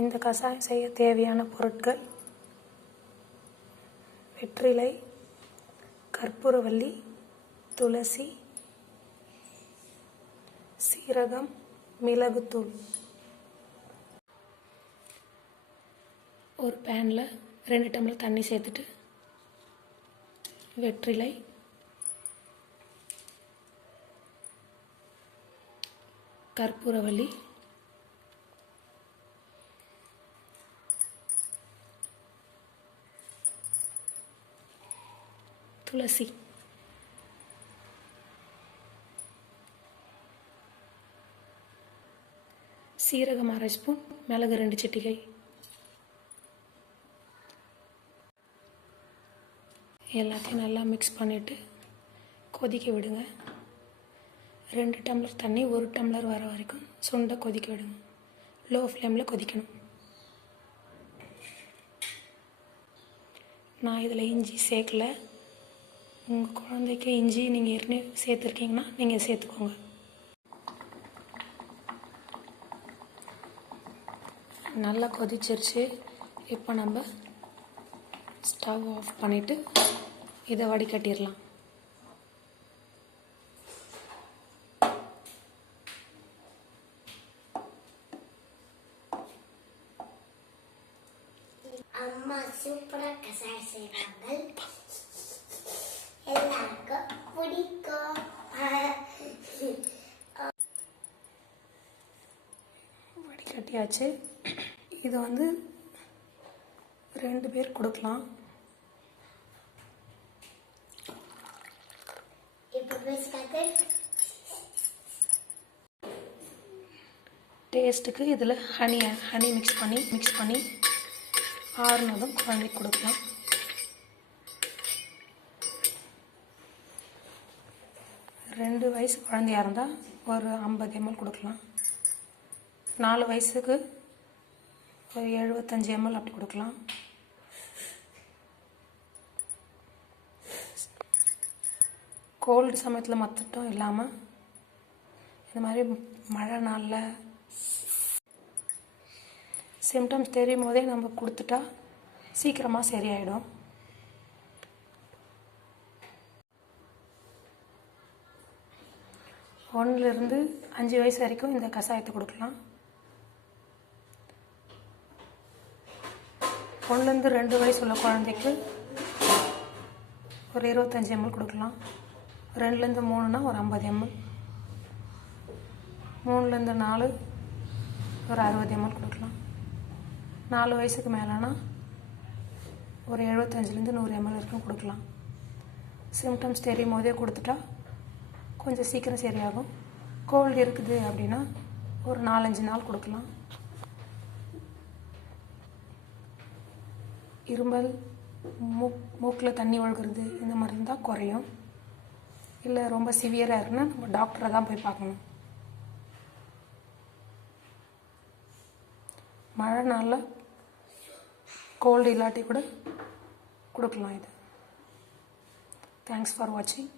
இந்த கஷாயம் செய்ய தேவையான பொருட்கள்: வெற்றிலை, கற்பூரவள்ளி, துளசி, சீரகம், மிளகுத்தூள். ஒரு பேனில் 2 டம்ளர் தண்ணி சேர்த்துட்டு வெற்றிலை, கற்பூரவள்ளி, துளசி, சீரகம் 1/2 ஸ்பூன், மிளகு 2 சிட்டிகை. எல்லாத்தையும் நல்லா மிக்ஸ் பண்ணிவிட்டு கொதிக்க விடுங்க. 2 டம்ளர் தண்ணி 1 டம்ளர் வர வரைக்கும் சுண்ட கொதிக்க விடுங்க. லோ ஃப்ளேமில் கொதிக்கணும். நான் இதில் இஞ்சி சேர்க்கல. உங்கள் குழந்தைக்கு இஞ்சி நீங்கள் ஏற்கனவே சேர்த்துருக்கீங்கன்னா நீங்கள் சேர்த்துக்கோங்க. நல்லா கொதிச்சிருச்சு. இப்போ நம்ம ஸ்டவ் ஆஃப் பண்ணிவிட்டு இதை வடிகட்டிடலாம். அம்மா சூப்பரா கசாயம் செய்வாங்க. எல்லாருக்கும் பிடிக்கும். வடிகட்டியாச்சு. இது 2 பேர் கொடுக்கலாம். டேஸ்ட்டுக்கு இதில் ஹனி மிக்ஸ் பண்ணி ஆறுனதும் குழந்தைக்கு கொடுக்கலாம். 2 வயசு குழந்தையாக இருந்தால் ஒரு 50 ml கொடுக்கலாம். 4 வயசுக்கு ஒரு 75 ml அப்படி கொடுக்கலாம். கோல்டு சமயத்தில் மட்டும் இல்லாமல் இந்த மாதிரி மழை நாளில் சிம்டம்ஸ் தெரியும் போதே நம்ம கொடுத்துட்டா சீக்கிரமாக சரியாயிடும். ஒன்றிலிருந்து 5 வயசு வரைக்கும் இந்த கஷாயத்தை கொடுக்கலாம். 1லேருந்து 2 வயசு உள்ள குழந்தைக்கு ஒரு 25 ml கொடுக்கலாம். 2லேருந்து 3னா ஒரு 50 ml. 3லேருந்து 4 ஒரு 60 ml கொடுக்கலாம். 4 வயசுக்கு மேலேனா ஒரு 75லேருந்து 100 ml வரைக்கும் கொடுக்கலாம். சிம்டம்ஸ் தெரியும் போதே கொடுத்துட்டா கொஞ்சம் சீக்கிரம் சரியாகும். கோல்டு இருக்குது அப்படின்னா ஒரு 4-5 நாள் கொடுக்கலாம். இருமல், மூக்கில் தண்ணி ஒழுகிறது இந்த மாதிரி இருந்தால் குறையும். இல்லை ரொம்ப சிவியராக இருக்குன்னா நம்ம டாக்டரை தான் போய் பார்க்கணும். மழை நாளில் கோல்டு இல்லாட்டி கூட கொடுக்கலாம் இது. தேங்க்ஸ் ஃபார் வாட்சிங்.